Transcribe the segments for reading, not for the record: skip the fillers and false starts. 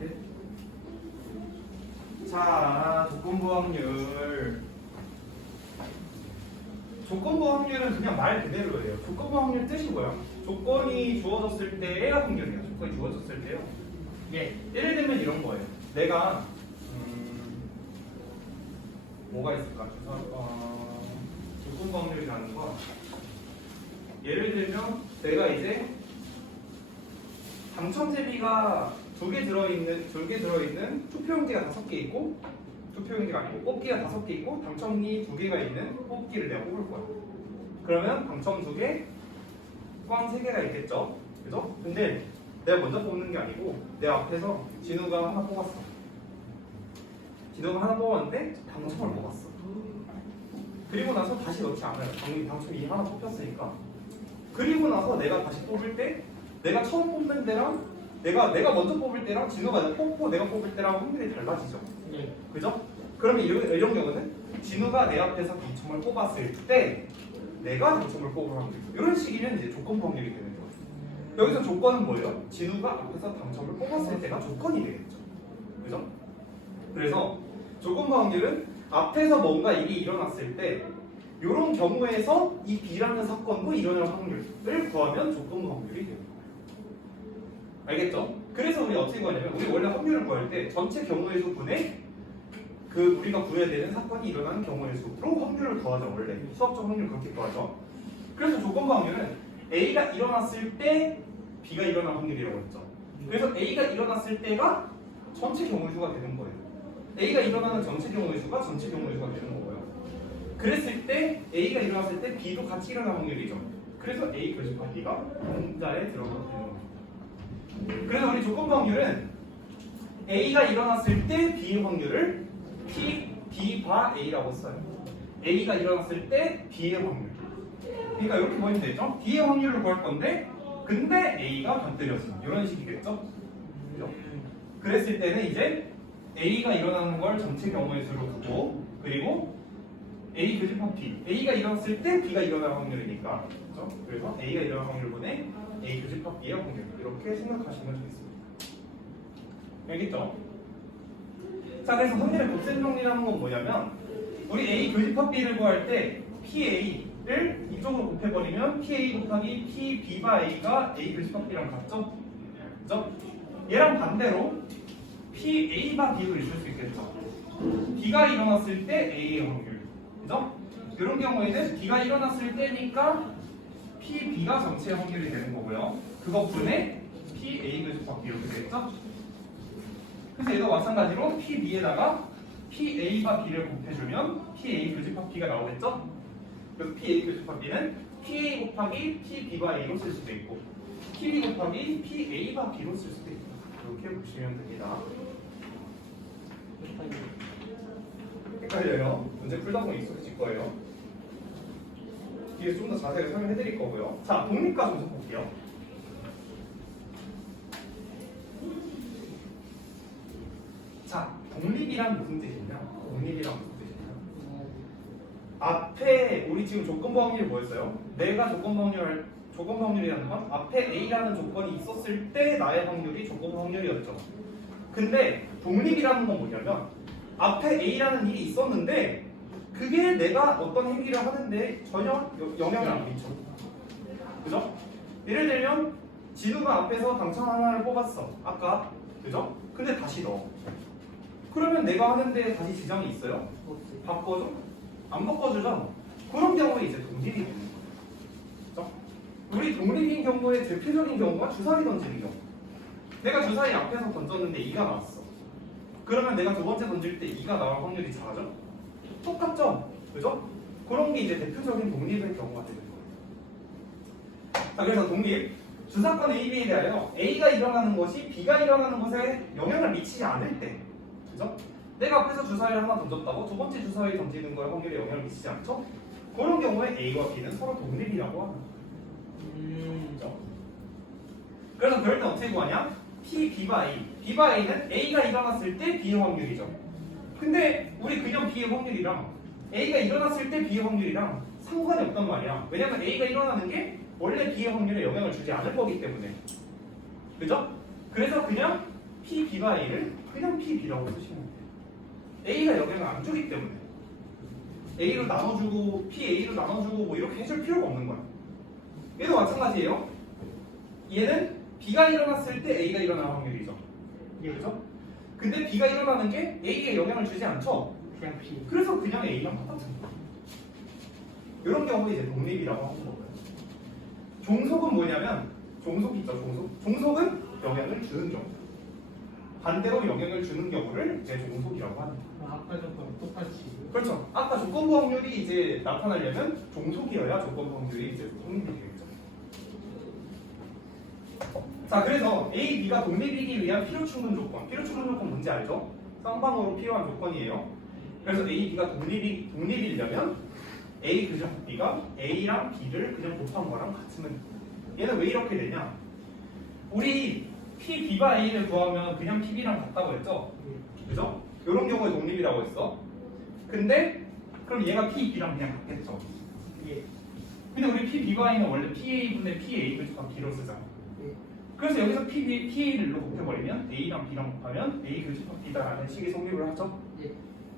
네. 자, 조건부 확률. 조건부 확률은 그냥 말 그대로예요. 조건부 확률 뜻이 뭐야? 조건이 주어졌을 때의 확률이에요. 조건이 주어졌을 때요. 예, 예를 들면 이런 거예요. 내가 뭐가 있을까? 조건부 확률이라는 거. 예를 들면 내가 이제 당첨제비가 두 개 들어있는 투표용지가 5개 있고, 투표용지가 아니고 뽑기가 5개 있고 당첨이 2개가 있는 뽑기를 내가 뽑을 거야. 그러면 당첨 2개, 꽝 3개가 있겠죠? 그죠? 근데 내가 먼저 뽑는 게 아니고 내 앞에서 진우가 하나 뽑았어. 진우가 하나 뽑았는데 당첨을 뽑았어. 그리고 나서 다시 넣지 않아요. 당첨이 하나 뽑혔으니까. 그리고 나서 내가 다시 뽑을 때 내가 처음 뽑는 때랑 내가 먼저 뽑을 때랑 진우가 뽑고 내가 뽑을 때랑 확률이 달라지죠. 네. 그죠? 그러면 이런 경우는 진우가 내 앞에서 당첨을 뽑았을 때 내가 당첨을 뽑을 확률. 이런 식이면 이제 조건부 확률이 되는 거예요. 여기서 조건은 뭐예요? 진우가 앞에서 당첨을 뽑았을 때가 조건이 되겠죠. 그죠? 그래서 조건부 확률은 앞에서 뭔가 일이 일어났을 때 이런 경우에서 이 B라는 사건도 일어날 확률을 구하면 조건부 확률이 돼요. 알겠죠? 그래서 우리 어떻게 구하냐면 우리 원래 확률을 구할 때 전체 경우의 수분에 그 우리가 구해야 되는 사건이 일어나는 경우의 수로 확률을 구하죠. 원래 수학적 확률을 그렇게 구하죠. 그래서 조건부 확률은 A가 일어났을 때 B가 일어날 확률이라고 했죠. 그래서 A가 일어났을 때가 전체 경우의 수가 되는 거예요. A가 일어나는 전체 경우의 수가 전체 경우의 수가 되는 거고요. 그랬을 때 A가 일어났을 때 B도 같이 일어날 확률이죠. 그래서 A 교집합 B가 분자에 들어가게 되는 겁니다. 그래서 우리 조건부 확률은 A가 일어났을 때 B의 확률을 B 바 A라고 써요. A가 일어났을 때 B의 확률. 그러니까 이렇게 보이면 되죠? B의 확률을 구할 건데 근데 A가 곁들여진 이런 식이겠죠? 그죠? 그랬을 때는 이제 A가 일어나는 걸 전체 경우의 수로 두고 그리고 A 교집합 B. A가 일어났을 때 B가 일어날 확률이니까. 그렇죠? 그래서 A가 일어날 확률분의 A 교집합 B의 확률. 이렇게 생각하시면 되겠습니다. 알겠죠? 자, 그래서 확률의 곱셈 정리라는 건 뭐냐면 우리 A 교집합 B를 구할 때 PA를 이쪽으로 곱해버리면 PA 곱하기 PB 바 A가 A 교집합 B랑 같죠? 그죠? 얘랑 반대로 PA 바 B도 있을 수 있겠죠? B가 일어났을 때 A의 확률. 그죠? 이런 경우에는 B가 일어났을 때니까 PB가 전체 확률이 되는 거고요. 그것분에 PA 교집합 B 이렇게 되겠죠? 그래서 얘도 마찬가지로 PB에다가 PA와 B를 곱해주면 PA 교집합 B가 나오겠죠? 그래서 PA 교집합 B는 PA 곱하기 PB와 A로 쓸 수도 있고 PB 곱하기 PA와 B로 쓸 수도 있고 이렇게 보시면 됩니다. 헷갈려요. 문제 풀다 보면 익숙해질 거예요. 뒤에 좀 더 자세히 설명해 드릴 거고요. 자, 독립과 점수 볼게요. 자, 독립이란 무슨 뜻이냐? 독립이란 무슨 뜻이냐? 앞에 우리 지금 조건부 확률이 뭐였어요? 내가 조건부 확률이라는 건 앞에 A라는 조건이 있었을 때 나의 확률이 조건부 확률이었죠. 근데 독립이라는 건 뭐냐면 앞에 A라는 일이 있었는데 그게 내가 어떤 행위를 하는데 전혀 영향을 안 미쳐. 그죠? 예를 들면 진우가 앞에서 당첨 하나를 뽑았어. 아까. 그죠? 근데 다시 넣어. 그러면 내가 하는데 다시 지장이 있어요? 바꿔줘? 안 바꿔주죠? 그런 경우에 이제 독립이 되는 거예요. 그죠? 우리 독립인 경우의 대표적인 경우가 주사위 던지는 경우. 내가 주사위 앞에서 던졌는데 2가 나왔어. 그러면 내가 두 번째 던질 때 2가 나올 확률이 작아져? 똑같죠? 그죠? 그런 게 이제 대표적인 독립의 경우가 되는 거예요. 자, 그래서 독립. 주사건 AB에 대하여 A가 일어나는 것이 B가 일어나는 것에 영향을 미치지 않을 때. 그죠? 내가 앞에서 주사위를 하나 던졌다고 두 번째 주사위 던지는 거에 확률에 영향을 미치지 않죠? 그런 경우에 A와 B는 서로 독립이라고 하는 거예요. 그죠? 그래서 그럴 때 어떻게 구하냐? P, B바 A. B바 A는 A가 일어났을 때 B의 확률이죠. 근데 우리 그냥 B의 확률이랑 A가 일어났을 때 B의 확률이랑 상관이 없단 말이야. 왜냐면 A가 일어나는 게 원래 B의 확률에 영향을 주지 않을 거기 때문에. 그죠? 그래서 그냥 P, B가 A를 그냥 P, B라고 쓰시면 돼요. A가 영향을 안 주기 때문에 A로 나눠주고 P, A로 나눠주고 뭐 이렇게 해줄 필요가 없는 거야. 얘도 마찬가지예요. 얘는 B가 일어났을 때 A가 일어날 확률이죠. 그죠? 근데 B가 일어나는 게 A에 영향을 주지 않죠? 그냥 P. 그래서 그냥 A랑 똑같은 거예요. 이런 경우에 이제 독립이라고 하는 거고요. 종속은 뭐냐면 종속 있죠, 종속. 종속은 영향을 주는 경우. 반대로 영향을 주는 경우를 이제 종속이라고 하는 거예요. 아까 조건 똑같이. 그렇죠. 아까 조건부 확률이 이제 나타나려면 종속이어야 조건부 확률이 이제 독립이 되겠죠. 자, 그래서 A, B가 독립이기 위한 필요충분 조건. 필요충분 조건 뭔지 알죠? 쌍방으로 필요한 조건이에요. 그래서 A, B가 독립이려면 A 그죠? B가 A랑 B를 그냥 곱한 거랑 같으면 돼요. 얘는 왜 이렇게 되냐? 우리 P, B가 A를 구하면 그냥 P, B랑 같다고 했죠? 그죠? 이런 경우에 독립이라고 했어. 근데 그럼 얘가 P, B랑 그냥 같겠죠? 예. 근데 우리 P, B가 A는 원래 PA분의 PA를 B로 쓰잖아. 예. 그래서 여기서 PA를 곱해버리면 A랑 B랑 곱하면 A 교집합 B다라는 식이 성립을 하죠. 예.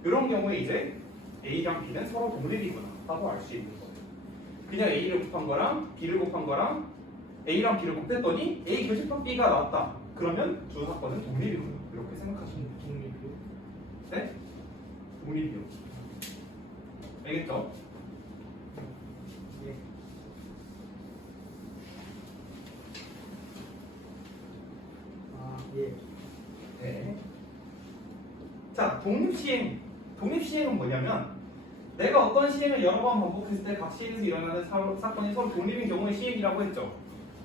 이런 경우에 이제 A랑 B는 서로 독립이구나 하고 알 수 있는 거예요. 그냥 A를 곱한 거랑 B를 곱한 거랑 A랑 B를 곱했더니 A 교집합 B가 나왔다. 그러면 두 사건은 독립이구나. 이렇게 생각하시면 돼요. 독립이요? 네? 독립이요. 알겠죠? 예. 아, 예. 네. 자, 독립시행. 독립시행은 뭐냐면 내가 어떤 시행을 여러 번 반복했을 때 각 시행에서 일어나는 사건이 서로 독립인 경우의 시행이라고 했죠.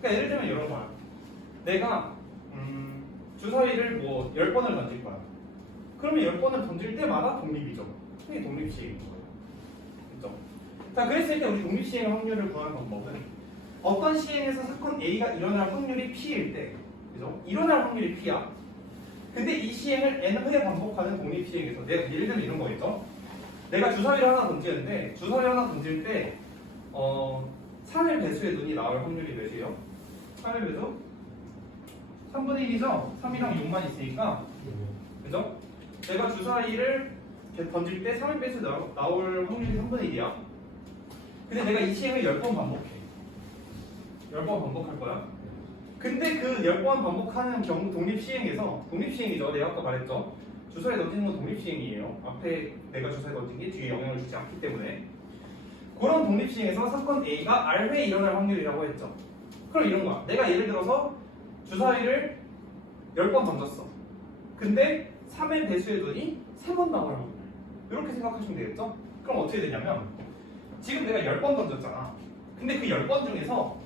그러니까 예를 들면 이런 거야. 내가 주사위를 뭐 10번을 던질 거야. 그러면 10번을 던질 때마다 독립이죠. 그게 독립시행인 거예요. 그렇죠? 자, 그랬을 때 우리 독립시행 확률을 구하는 방법은 어떤 시행에서 사건 A가 일어날 확률이 P일 때, 그죠? 일어날 확률이 P야. 근데 이 시행을 N회 반복하는 독립시행에서 내가 예를 들면 이런 거겠죠? 내가 주사위를 하나 던지는데 주사위 하나 던질 때 3의 배수의 눈이 나올 확률이 몇이에요? 3의 배수? 3분의 1이죠? 3이랑 6만 있으니까 그죠? 내가 주사위를 던질 때 3의 배수 나올 확률이 3분의 1이야. 근데 내가 이 시행을 10번 반복해. 10번 반복할 거야. 근데 그 10번 반복하는 경우 독립시행에서 독립시행이죠. 내가 아까 말했죠. 주사위 던지는 건 독립시행이에요. 앞에 내가 주사위 던진 게 뒤에 영향을 주지 않기 때문에. 그런 독립시행에서 사건 A가 R회 일어날 확률이라고 했죠. 그럼 이런 거야. 내가 예를 들어서 주사위를 10번 던졌어. 근데 3의 배수의 눈이 3번 나올 확률. 이렇게 생각하시면 되겠죠? 그럼 어떻게 되냐면 지금 내가 10번 던졌잖아. 근데 그 10번 중에서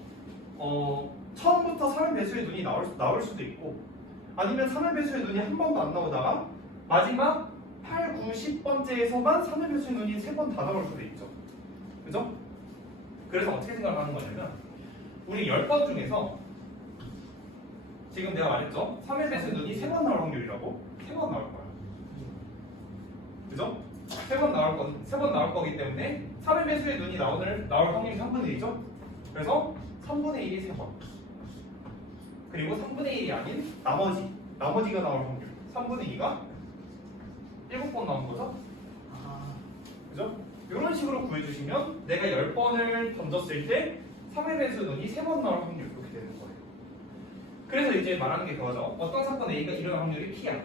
처음부터 3의 배수의 눈이 나올 수도 있고 아니면 3의 배수의 눈이 한 번도 안 나오다가 마지막 8, 9, 10번째에서만 3의 배수의 눈이 3번 다 나올 수도 있죠. 그죠? 그래서 어떻게 생각하는 거냐면 우리 10번 중에서 지금 내가 말했죠? 3의 배수의 눈이 3번 나올 확률이라고 3번 나올 거야. 그죠? 3번 나올 거기 때문에 3의 배수의 눈이 나올 확률이 3분의 1이죠? 그래서 3분의 1이 3번. 그리고 3분의 1이 아닌 나머지가 나올 확률 3분의 2가 7번 나온 거죠? 아, 그죠? 이런 식으로 구해주시면 내가 10번을 던졌을 때 3의 배수 눈이 3번 나올 확률 이렇게 되는 거예요. 그래서 이제 말하는 게 그거죠. 어떤 사건 A가 일어날 확률이 P야.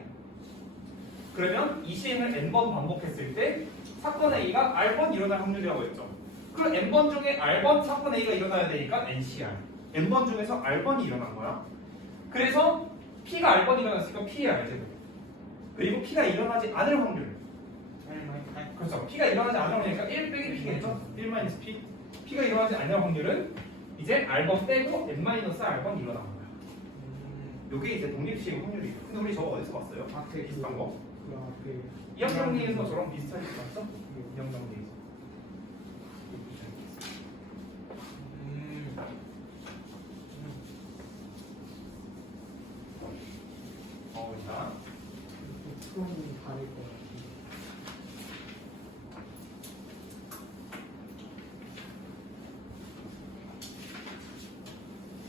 그러면 이 시행을 N번 반복했을 때 사건 A가 R번 일어날 확률이라고 했죠. 그럼 N번 중에 R번 사건 A가 일어나야 되니까 NCR. N번 중에서 R번이 일어난 거야. 그래서 P가 R번 일어났으니까 P의 R제곱. 그리고 P가 일어나지 않을 확률. 그렇죠. P가 일어나지 않을 확률이니까 1 빼기 P겠죠? 1 P. P가 일어나지 않을 확률은 이제 R번 빼고 N-R번 일어나는 거야. 요게 이제 독립시행 확률이에요. 근데 우리 저거 어디서 봤어요? 앞에 비슷한 거? 그 앞에 이항정리에서 저랑 비슷하게 봤죠? 이항정리에서. 일단 프롬이 다를 것 같아요.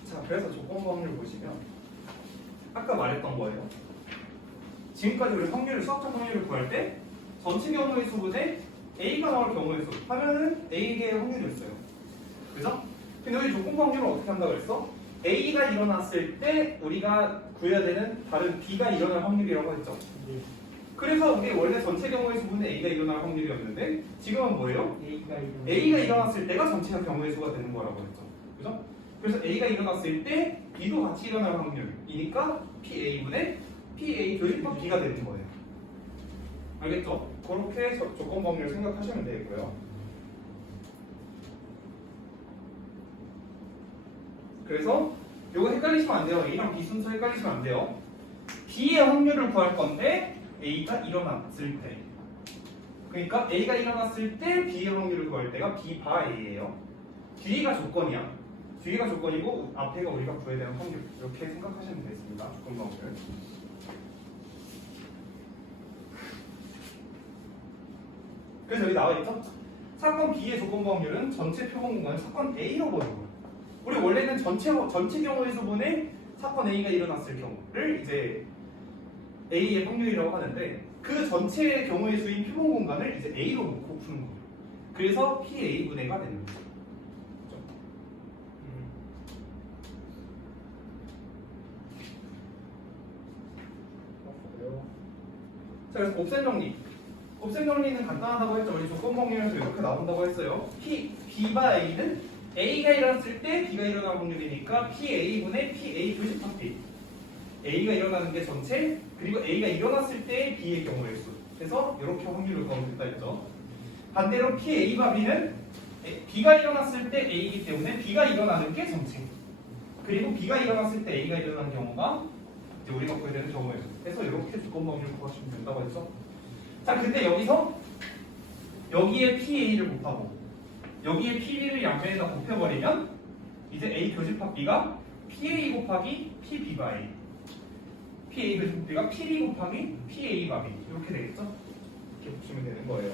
자, 그래서 조건부 확률 보시면 아까 말했던 거예요. 지금까지 우리 확률을 수학적 확률을 구할 때 전체 경우의 수분에 A가 나올 경우의 수 하면은 A의 확률이었어요. 그죠? 근데 우리 조건 확률을 어떻게 한다고 그랬어? A가 일어났을 때 우리가 구해야 되는 다른 B가 일어날 확률이라고 했죠. 네. 그래서 우리 원래 전체 경우의 수분에 A가 일어날 확률이었는데 지금은 뭐예요? A가 A가 일어났을 때가 전체 경우의 수가 되는 거라고 했죠. 그죠? 그래서 A가 일어났을 때 B도 같이 일어날 확률이니까 PA분의 PA 교집합 B가 되는 거예요. 알겠죠? 그렇게 조건 확률 생각하시면 되고요. 그래서 이거 헷갈리시면 안 돼요. A랑 B 순서 헷갈리시면 안 돼요. B의 확률을 구할 건데 A가 일어났을 때. 그러니까 A가 일어났을 때 B의 확률을 구할 때가 B 바 A예요. 뒤가 조건이야. 뒤가 조건이고 앞에가 우리가 구해야 되는 확률. 이렇게 생각하시면 되겠습니다. 조건 확률. 그래서 여기 나와 있죠? 사건 B의 조건 확률은 전체 표본 공간을 사건 A로 보는 거예요. 우리 원래는 전체 경우의 수분에 사건 A가 일어났을 경우를 이제 A의 확률이라고 하는데 그 전체 경우의 수인 표본 공간을 이제 A로 놓고 푸는 거예요. 그래서 PA분해가 되는 거죠. 그렇죠? 자, 그래서 곱셈 정리. 곱셈 정리는 간단하다고 했죠. 우리 조건 확률에서 이렇게 나온다고 했어요. B바 A는 A가 일어났을 때 B가 일어날 확률이니까 PA분의 PA 교집합 B. A가 일어나는 게 전체, 그리고 A가 일어났을 때 B의 경우의 수. 그래서 이렇게 확률을 구하면 된다 했죠. 반대로 PA바 B는 B가 일어났을 때 A이기 때문에 B가 일어나는 게 전체. 그리고 B가 일어났을 때 A가 일어나는 경우가 이제 우리가 구해야 되는 경우의 수. 그래서 이렇게 조건 확률을 구하시면 된다고 했죠. 자, 근데 여기서 여기에 PA를 곱하고 여기에 PB를 양면에다 곱해버리면 이제 A 교집합 B가 PA 곱하기 PB 바 A, PA 교집합 B가 PB 곱하기 PA 바 B 이렇게 되겠죠? 이렇게 보시면 되는 거예요.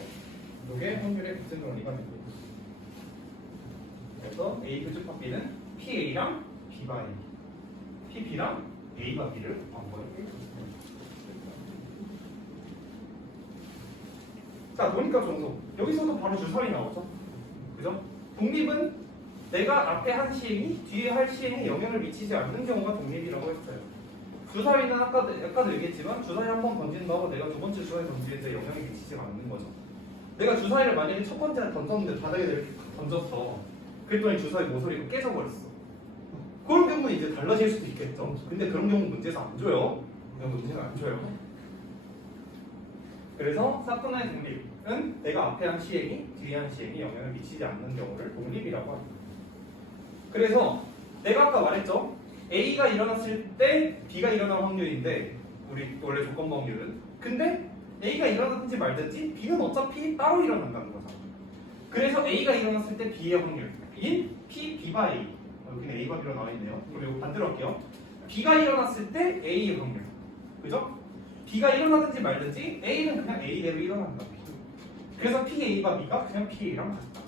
이게 확률의 곱셈 정리가 되고 그래서 A 교집합 B는 PA랑 B 바 A, PB랑 A 바 B를 한 거예요. 자, 독립값 정소. 여기서도 바로 주사위 나오죠? 그죠? 독립은 내가 앞에 한 시행이 뒤에 할 시행에 영향을 미치지 않는 경우가 독립이라고 했어요. 주사위는 아까도 얘기했지만 주사위 한 번 던진다고 내가 두 번째 주사위 던지는데 영향이 미치지 않는 거죠. 내가 주사위를 만약에 첫 번째 던졌는데 바닥에 이렇게 던졌어. 그랬더니 주사위 모서리가 깨져버렸어. 그런 경우는 이제 달라질 수도 있겠죠. 근데 그런 경우 문제에서 안 줘요. 그런 문제가 안 줘요. 그래서 사건의 독립은 내가 앞에 한 시행이 뒤에 한 시행이 영향을 미치지 않는 경우를 독립이라고 합니다. 그래서 내가 아까 말했죠. A가 일어났을 때 B가 일어날 확률인데 우리 원래 조건 확률은 근데 A가 일어나든지 말든지 B는 어차피 따로 일어난다는 거죠. 그래서 A가 일어났을 때 B의 확률인 B 바 A 여기는 A 바 B로 나와 있네요. 그럼 이거 반대로 할게요. B가 일어났을 때 A의 확률 그죠? B가 일어나든지 말든지 A는 그냥 A대로 일어난다. 그래서 PA바 B가 그냥 PA랑 같다.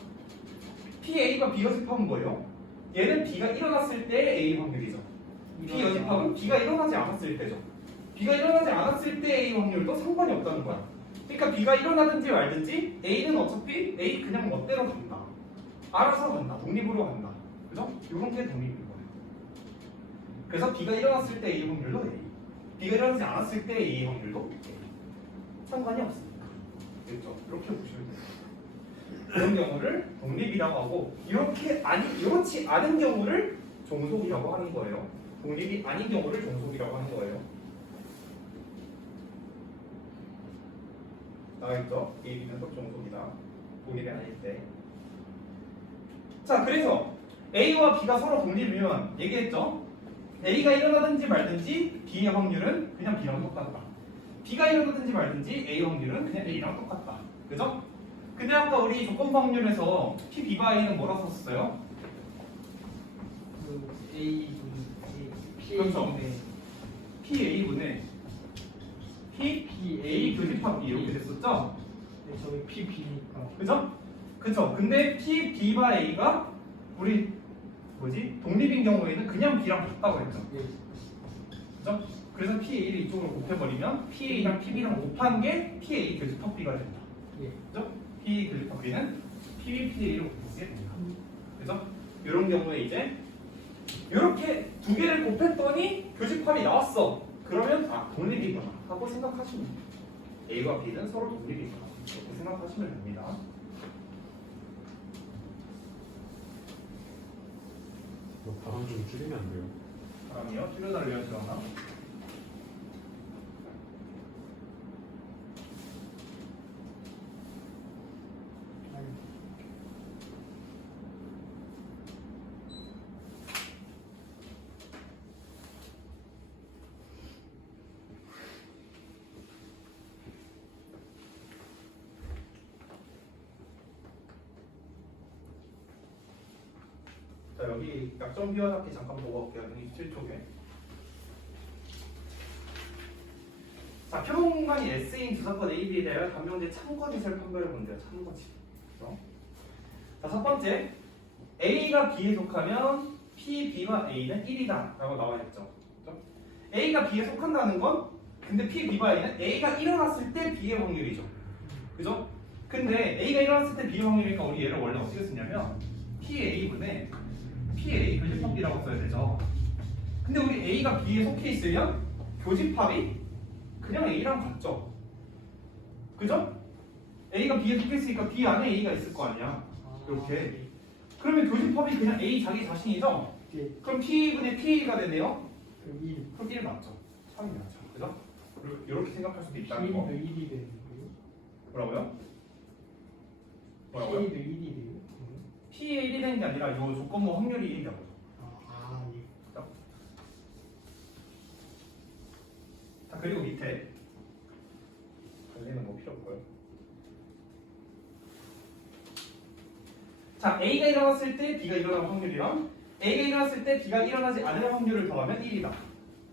PA바 B 여집합은 뭐예요? 얘는 B가 일어났을 때 A 확률이죠. B 여집합은 B가 일어나지 않았을 때죠. B가 일어나지 않았을 때 A 확률도 상관이 없다는 거야. 그러니까 B가 일어나든지 말든지 A는 어차피 A 그냥 멋대로 간다. 알아서 간다. 독립으로 간다. 그죠? 이런 게 독립인 거예요. 그래서 B가 일어났을 때 A 확률도 A. B가 일어나지 않았을 때 A 확률도 상관이 없습니다. 그렇죠? 이렇게 보시면 돼요. 그런 경우를 독립이라고 하고 이렇지 않은 경우를 종속이라고 하는 거예요. 독립이 아닌 경우를 종속이라고 하는 거예요. 나와있죠? A, B는 꼭 종속이다. 독립이 아닐 때. 자, 그래서 A와 B가 서로 독립이면 얘기했죠? A가 일어나든지 말든지 B의 확률은 그냥 B랑 똑같다. B가 일어나든지 말든지 A 확률은 그냥 A랑 똑같다. 그죠? 근데 아까 우리 조건 확률에서 P, B, A는 뭐라 썼어요? 그 A P 그렇죠. PA분의 PA 교집합 B 이렇게 됐었죠? 네, 저기 P B니까. 그죠? 그쵸? 근데 P, B, A가 우리 독립인 경우에는 그냥 B랑 같다고 했죠. 예. 그죠? 그래서 PA를 이쪽으로 곱해버리면 PA랑 PB랑 곱한 게 PA 교집합 B가 된다. 예. 그죠? PA 교집합 B는 PB, PA로 곱게 된다. 그죠? 이런 경우에 이제 이렇게 두 개를 곱했더니 교집합이 나왔어. 그러면 독립이구나 하고 생각하시면 돼요. A와 B는 서로 독립이구나 이렇게 생각하시면 됩니다. 뭐 발음 좀 줄이면 안 돼요? 바람이요? 줄여달래요, 지원아? 아니. 자, 여기 약점 비워잡기 잠깐 보고 갈게요. 27쪽에. 자, 표본공간이 S인 두 사건 A, B에 대하여 단명제 참거짓을 판별해 본대요. 참거짓. 그죠? 자, 첫 번째. A가 B에 속하면 P, B와 A는 1이다. 라고 나와 있죠. 그죠? A가 B에 속한다는 건 근데 P, B와 A는 A가 일어났을 때 B의 확률이죠. 그죠? 근데 A가 일어났을 때 B의 확률이니까 우리 얘를 원래 어떻게 쓰냐면 PA분의 PA 교집합 B라고 써야 되죠. 근데 우리 A가 B에 속해 있으면 교집합이 그냥 A랑 같죠. 그죠? A가 B에 속해 있으니까 B 안에 A가 있을 거 아니야. 이렇게. 그러면 교집합이 그냥 A 자기 자신이죠? 예. 그럼 P분의 PA가 되네요. 그럼 1. 그럼 1 맞죠? 3이 맞죠. 그죠? 이렇게 생각할 수도 있다는 거. P도 1이 되는 거예요? 뭐라고요? 뭐라고요? P도 1이 돼요? P의 1이 되는 게 아니라 이 조건부 확률이 1이라고. 예. 자, 그리고 밑에 달리는 거 필요 없고요. 자, A가 일어났을 때 B가 일어날 확률이랑 A가 일어났을 때 B가 일어나지 않을 확률을 더하면 1이다.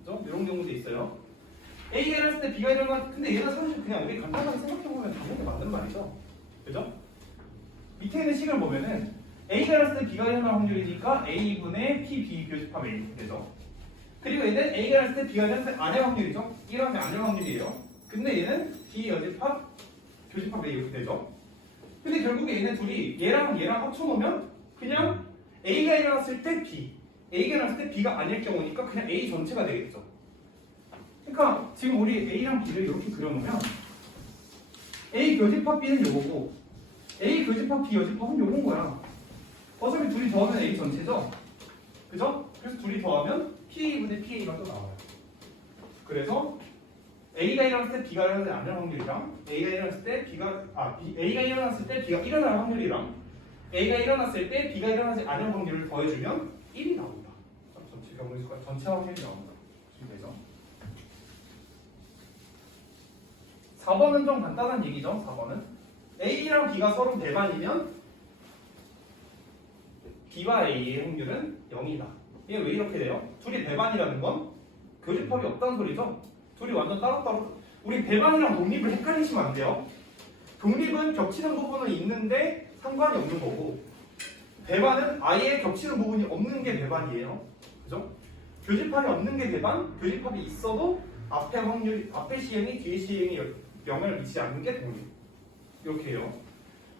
그죠? 이런 경우도 있어요. A가 일어났을 때 B가 근데 얘는 사실 그냥 우리 간단하게 생각해보면 당연히 맞는 말이죠. 그죠? 밑에 있는 식을 보면은 A가 일어났을 때 B가 일어날 확률이니까 A분의 P, B 교집합 A 되죠. 그리고 얘는 A가 일어났을 때 B가 일어났을 때 안의 확률이죠. 일어나지 않을 확률이에요. 근데 얘는 B 여집합 교집합 A 이렇게 되죠. 근데 결국에 얘네 둘이 얘랑 합쳐놓으면 그냥 A가 일어났을 때 B, A가 일어났을 때 B가 아닐 경우니까 그냥 A 전체가 되겠죠. 그러니까 지금 우리 A랑 B를 이렇게 그려놓으면 A 교집합 B는 요거고 A 교집합 B 여집합은 요건 거야. 어차피 둘이 더하면 A 전체죠? 그죠? 그래서 둘이 더하면 PA분의 PA가 또 나와요. 그래서 A가 일어났을 때 B가 일어나지 않을 확률이랑 A가 일어났을 때 A가 일어났을 때 B가 일어날 확률이랑 A가 일어났을 때 B가 일어나지 않을 확률을 더해주면 1이 나옵니다. 전체 경우의 전체 확률이 나옵니다. 지금 되죠? 4번은 좀 간단한 얘기죠. 4번은 A랑 B가 서로 배반이면 B와 A의 확률은 0이다. 이게 왜 이렇게 돼요? 둘이 배반이라는 건 교집합이 없다는 소리죠. 둘이 완전 따로따로. 우리 배반이랑 독립을 헷갈리시면 안 돼요. 독립은 겹치는 부분은 있는데 상관이 없는 거고 배반은 아예 겹치는 부분이 없는 게 배반이에요. 그죠? 교집합이 없는 게 배반, 교집합이 있어도 앞에 시행이 뒤에 시행이 영향을 미치지 않는 게 독립. 이렇게 해요.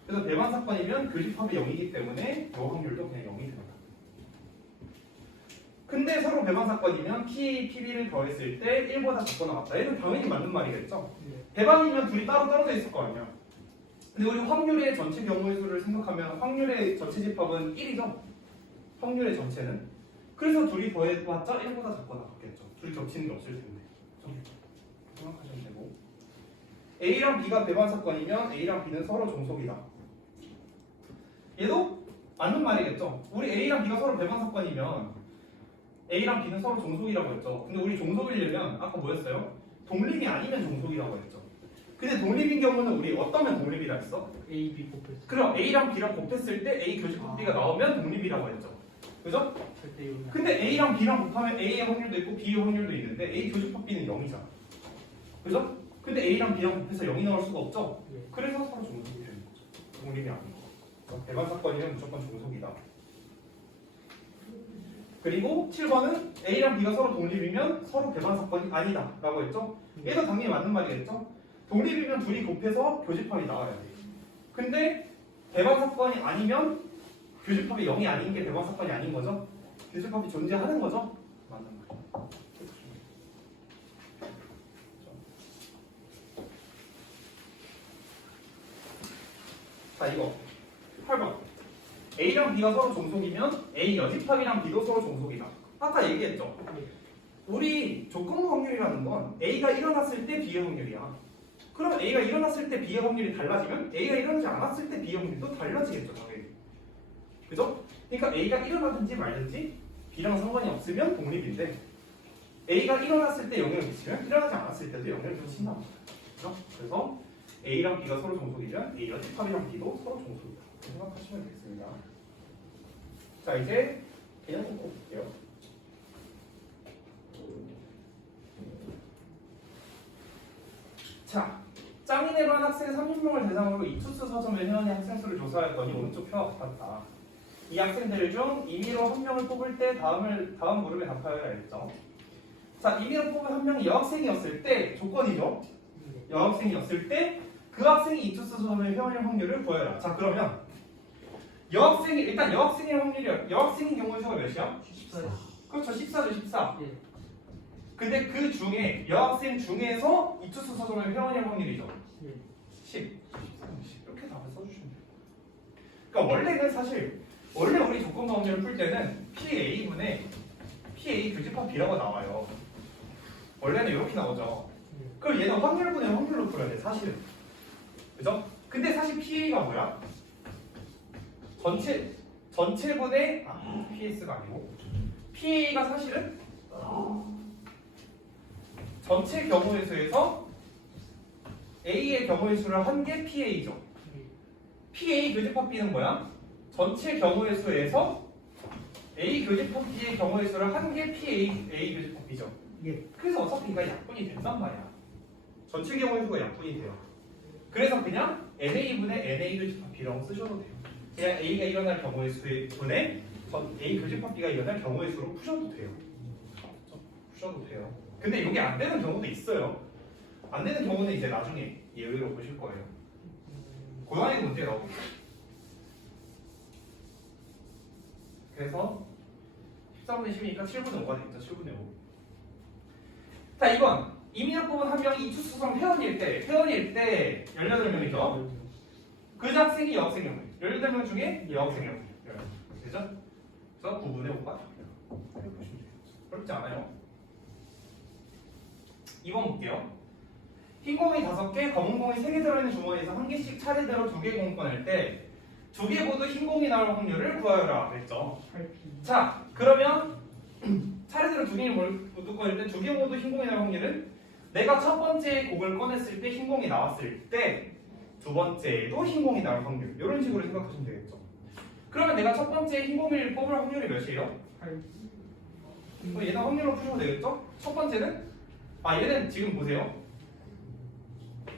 그래서 배반 사건이면 교집합이 0이기 때문에 이 확률도 그냥 0이 됩니다. 근데 서로 배반 사건이면 PA, PB를 더했을 때 1보다 작거나 같다. 얘는 당연히 맞는 말이겠죠? 예. 배반이면 둘이 따로 떨어져 있을 거 아니야. 근데 우리 확률의 전체 경우의 수를 생각하면 확률의 전체 집합은 1이죠? 확률의 전체는. 그래서 둘이 더해봤자 1보다 작거나 같겠죠. 둘이 겹치는 게 없을 텐데. 그렇죠? 생각하시면 되고. A랑 B가 배반 사건이면 A랑 B는 서로 종속이다. 얘도 맞는 말이겠죠? 우리 A랑 B가 서로 배반 사건이면 A랑 B는 서로 종속이라고 했죠. 근데 우리 종속이려면 아까 뭐였어요? 독립이 아니면 종속이라고 했죠. 근데 독립인 경우는 우리 어떠면 독립이라 했어? A, B 곱했어. 그럼 A랑 B랑 곱했을 때 A 교집합 B가 나오면 독립이라고 했죠. 그죠? 절대 이용이 안 근데 A랑 B랑 곱하면 A의 확률도 있고 B의 확률도 있는데 A 교집합 B는 0이잖아. 그죠? 근데 A랑 B랑 곱해서 0이 나올 수가 없죠? 예. 그래서 서로 종속이 되는 거죠. 독립이 아닌 거. 배반 사건이면 무조건 종속이다. 그리고 7번은 A랑 B가 서로 독립이면 서로 배반 사건이 아니다 라고 했죠. 얘도 당연히 맞는 말이겠죠. 독립이면 둘이 곱해서 교집합이 나와야 돼. 근데 배반 사건이 아니면 교집합이 0이 아닌 게 배반 사건이 아닌 거죠. 교집합이 존재하는 거죠. 맞는 말이에요. 자, 이거 8번. A랑 B가 서로 종속이면 A 여집합이랑 B도 서로 종속이다. 아까 얘기했죠. 우리 조건부 확률이라는 건 A가 일어났을 때 B의 확률이야. 그럼 A가 일어났을 때 B의 확률이 달라지면 A가 일어나지 않았을 때 B의 확률도 달라지겠죠, 당연히. 그죠? 그러니까 A가 일어나든지 말든지 B랑 상관이 없으면 독립인데 A가 일어났을 때 영향을 미치면 일어나지 않았을 때도 영향을 미친단 말이야. 그죠? 그래서 A랑 B가 서로 종속이면 A 여집합이랑 B도 서로 종속이다. 이렇게 생각하시면 되겠습니다. 자, 이제 개념 좀 볼게요. 자, 짱이네 반 학생 30명을 대상으로 이투스 서점의 회원의 학생 수를 조사했더니 오른쪽 표와 같았다. 이 학생들 중 임의로 한 명을 뽑을 때 다음 물음에 답하여야 했죠. 자, 임의로 뽑은 한 명이 여학생이었을 때 조건이죠. 여학생이었을 때 그 학생이 이투스 서점의 회원일 확률을 구해라. 자, 그러면 여학생이 일단 여학생의 확률이요. 여학생인 경우의 수가 몇이야? 14. 그렇죠. 14죠. 14. 예. 근데 그 중에 여학생 중에서 이투스 서점의 회원일 확률이죠. 예. 10. 이렇게 답을 써주시면 돼요. 그러니까 원래는 사실 원래 우리 조건부 확률을 풀 때는 PA분의 PA 교집합 B라고 나와요. 원래는 이렇게 나오죠. 그럼 얘는 확률분의 확률로 풀어야 돼, 사실은. 그죠? 근데 사실 PA가 뭐야? 전체분의 PS가 아니고 PA가 사실은 전체 경우의 수에서 A의 경우의 수를 한 게 PA죠. PA 교집합 B는 뭐야? 전체 경우의 수에서 A 교집합 B의 경우의 수를 한 게 PA 교집합 B죠. 예. 그래서 어차피 이가 약분이 된단 말이야. 전체 경우의 수가 약분이 돼요. 그래서 그냥 NA분의 NA 교집합 B라고 쓰셔도 돼요. 그냥 A가 일어날 경우의 수의 분의 A 교집합 B가 일어날 경우의 수로 푸셔도 돼요. 푸셔도 돼요. 근데 이게 안 되는 경우도 있어요. 안 되는 경우는 이제 나중에 예외로 보실 거예요. 고양이 문제 나오고. 그래서 14분의 10이니까 7분의 5가 되겠죠. 7분의 5. 자, 2번. 임의로 뽑은 한 명이 이투수성 회원일 때 18명이죠. 그 학생이 여학생이요. 18명 중에 여학생이요. 되죠? 그래서 9분의 5가 됩니다. 이렇게 보시면 돼요. 어렵지 않아요? 2번 볼게요. 흰 공이 5개, 검은 공이 3개 들어있는 주머니에서 한 개씩 차례대로 2개 공권할 때 2개 모두 흰 공이 나올 확률을 구하여라 그랬죠. 자, 그러면 차례대로 2개 모두 꺼낼 때 2개 모두 흰 공이 나올 확률은 내가 첫 번째 곡을 꺼냈을 때 흰 공이 나왔을 때 두 번째도 흰 공이 나올 확률, 이런 식으로 생각하시면 되겠죠. 그러면 내가 첫 번째 흰 공을 뽑을 확률이 몇이에요? 8. 얘는 확률로 푸셔도 되겠죠? 첫 번째는 얘는 지금 보세요.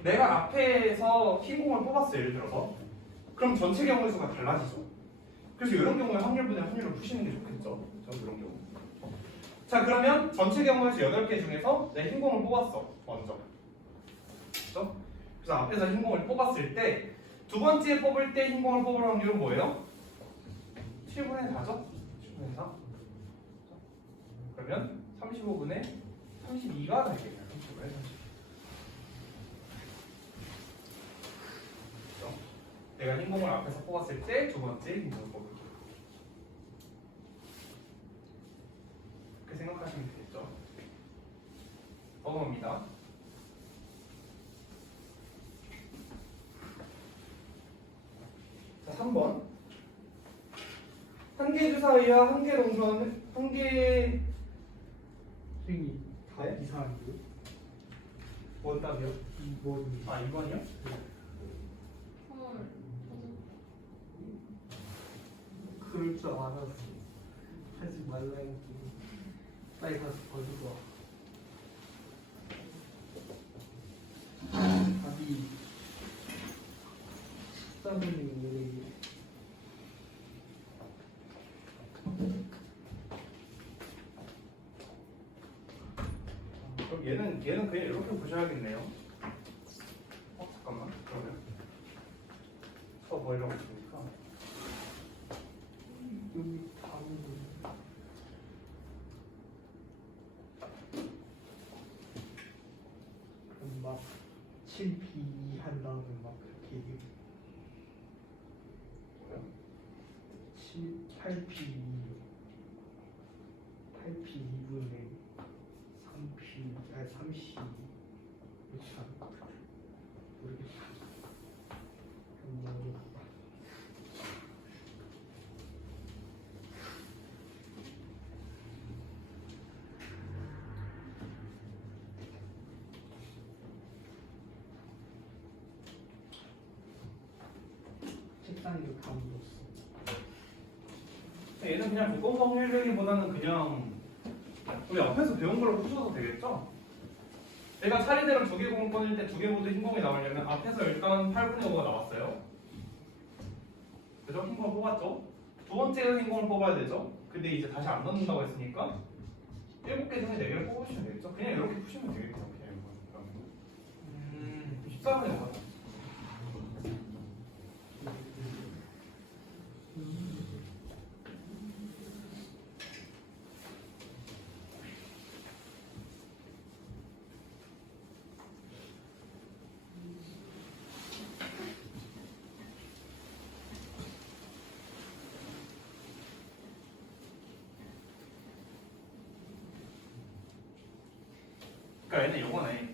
내가 앞에서 흰 공을 뽑았어요, 예를 들어서. 그럼 전체 경우의 수가 달라지죠. 그래서 이런 경우에 확률분의 확률을 푸시는 게 좋겠죠. 전 이런 경우. 자, 그러면 전체 경우의 수 8개 중에서 내 흰 공을 뽑았어, 먼저. 그렇죠? 그래서 앞에서 흰 공을 뽑았을 때 두 번째 뽑을 때 흰 공을 뽑을 확률은 뭐예요? 7분의 4죠? 7분의 4. 그러면 35분의 32가 되겠네요. 35분의 32. 내가 흰 공을 앞에서 뽑았을 때 두 번째 흰 공을 뽑을 거예요. 그렇게 생각하시면 되겠죠. 넘어갑니다. 자, 3번. 한 개 주사위와 한 개 동선, 한 개 선생님 다 네? 이상한데요? 뭔 답이요? 2번이 2번이요? 그럴 줄 알았어. 하지 말라 했지. 빨리 가서 버리고 와. 답이 14분의 1. 얘는 그냥 이렇게 보셔야겠네요. 잠깐만. 그러면 뭐 이런 거 있으니까 여기 다음 막 7B 한 다음에 막 그렇게 8P 2분의 3P 아니 3C 참 모르겠다. 책상에 다 묻었어. 얘는 그냥 조건성 확률되기보다는 그냥 우리 앞에서 배운 걸로 푸셔도 되겠죠? 내가 차례대로 두 개 공을 꺼낼 때 두 개 모두 흰공이 나오려면 앞에서 일단 8분의 5가 나왔어요. 그죠? 흰공을 뽑았죠? 두 번째는 흰공을 뽑아야 되죠? 근데 이제 다시 안 넣는다고 했으니까 7개 중에 4개를 뽑으시면 되겠죠? 그냥 이렇게 푸시면 되겠죠? 그냥 이거. 14분의 5가 그러니까 얘는 요거네.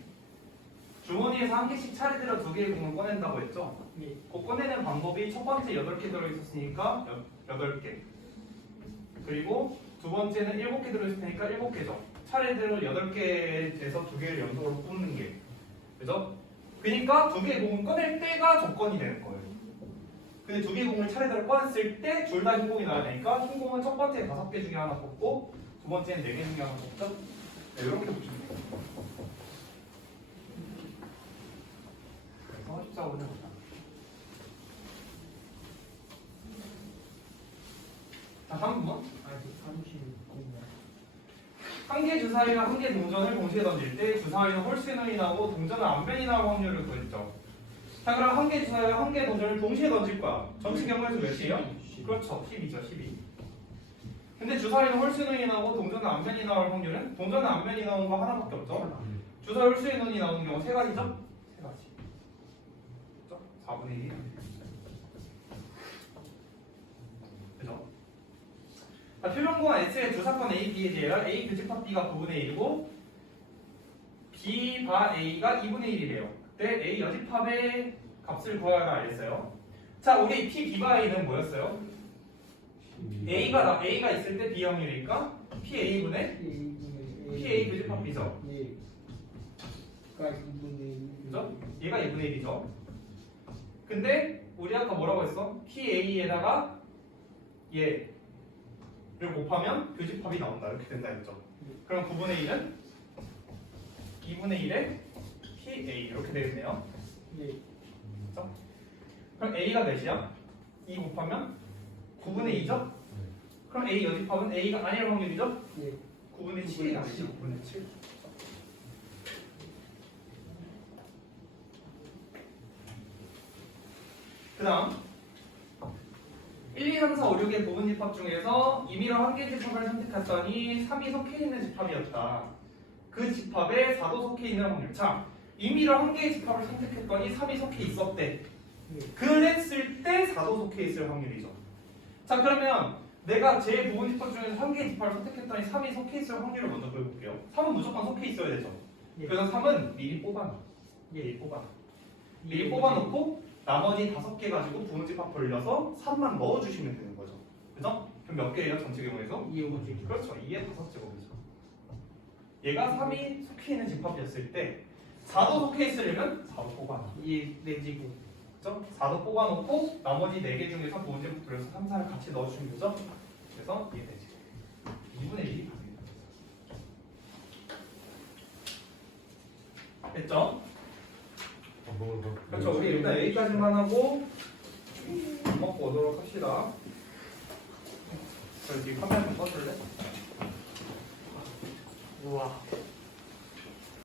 주머니에서 한 개씩 차례대로 두 개의 공을 꺼낸다고 했죠? 예. 그 꺼내는 방법이 첫 번째 8개 들어있었으니까 8개. 그리고 두 번째는 7개 들어있을 테니까 7개죠. 차례대로 8개에서 두 개를 연속으로 뽑는 게. 그죠? 그러니까 두 개의 공을 꺼낼 때가 조건이 되는 거예요. 근데 두 개의 공을 차례대로 꺼냈을 때 둘 다 흰공이 나야 되니까 흰공은 첫 번째 5개 중에 하나 뽑고 두 번째는 4개 중에 하나 뽑죠? 네, 이렇게 보시면 돼요. 그래서 십자로 해봅시다. 자, 3번. 아직 39분. 한 개 주사위와 한 개 동전을 동시에 던질 때 주사위는 홀수인원이 나오고 동전은 암변이 나올 확률을 구했죠. 자, 그럼 한 개 주사위와 한 개 동전을 동시에 던질 거야. 전체 경우에서 몇이에요? 그렇죠. 10이죠. 12. 근데 주사위는 홀수인원이 나오고 동전은 암변이 나올 확률은? 동전은 암변이 나오는 거 하나밖에 없죠. 주사위 홀수인원이 나오는 경우 3가지죠? 3가지. 그렇죠? 4분의 1이 그죠? 자, 필름공한 S의 주사건 A, B에 대하여 A 교집합 B가 9분의 1이고 B 바 A가 2분의 1이래요. 그때 A 여집합의 값을 구하라 알겠어요. 자, 우리 P, B 바 A는 뭐였어요? A가 있을 때 B 확률이니까 PA분의 PA 교집합 B죠. 예. 그러니까 2분의 1. 그죠? 얘가 2분의 1이죠. 근데 우리 아까 뭐라고 했어? PA에다가 얘를 곱하면 교집합이 나온다. 이렇게 된다 했죠. 그럼 9분의 1은 2분의 1에 PA 이렇게 되겠네요. 예. 그죠? 그럼 A가 몇이야? 2 곱하면 9분의 2죠? 그럼 A 여집합은 A가 아닐 확률이죠? 예. 9분의 7이 나오죠. 9분의 7. 그 다음 1, 2, 3, 4, 5, 6의 부분 집합 중에서 임의로 한 개 집합을 선택했더니 3이 속해 있는 집합이었다. 그 집합에 4도 속해 있는 확률. 자, 임의로 한 개의 집합을 선택했더니 3이 속해 있었대. 그랬을 때 4도 속해 있을 확률이죠. 자, 그러면 내가 제 부분 집합 중에서 한 개의 집합을 선택했더니 3이 속해 있을 확률을 먼저 구해볼게요. 3은 무조건 속해 있어야 되죠. 예. 그래서 3은 미리 뽑아놔. 미리 뽑아놓고 나머지 5개 가지고 부분 집합 돌려서 3만 넣어주시면 되는 거죠. 그죠? 그럼 몇 개예요? 전체 경우에서? 2의 그렇죠. 2의 5제곱이죠. 얘가 3이 속해 있는 집합이었을 때 4도 속해 있으려면 4도 뽑아놔. 2의 4제곱. 그죠? 4도 뽑아놓고 나머지 4개 중에서 부분 집합 돌려서 3, 4를 같이 넣어주시면 되죠? 그래서 이게 되지. 2분의 1이 됐죠? 그렇죠. 우리 일단 여기까지만 하고 밥 먹고 오도록 합시다. 저기 카메라 좀 꺼줄래? 우와.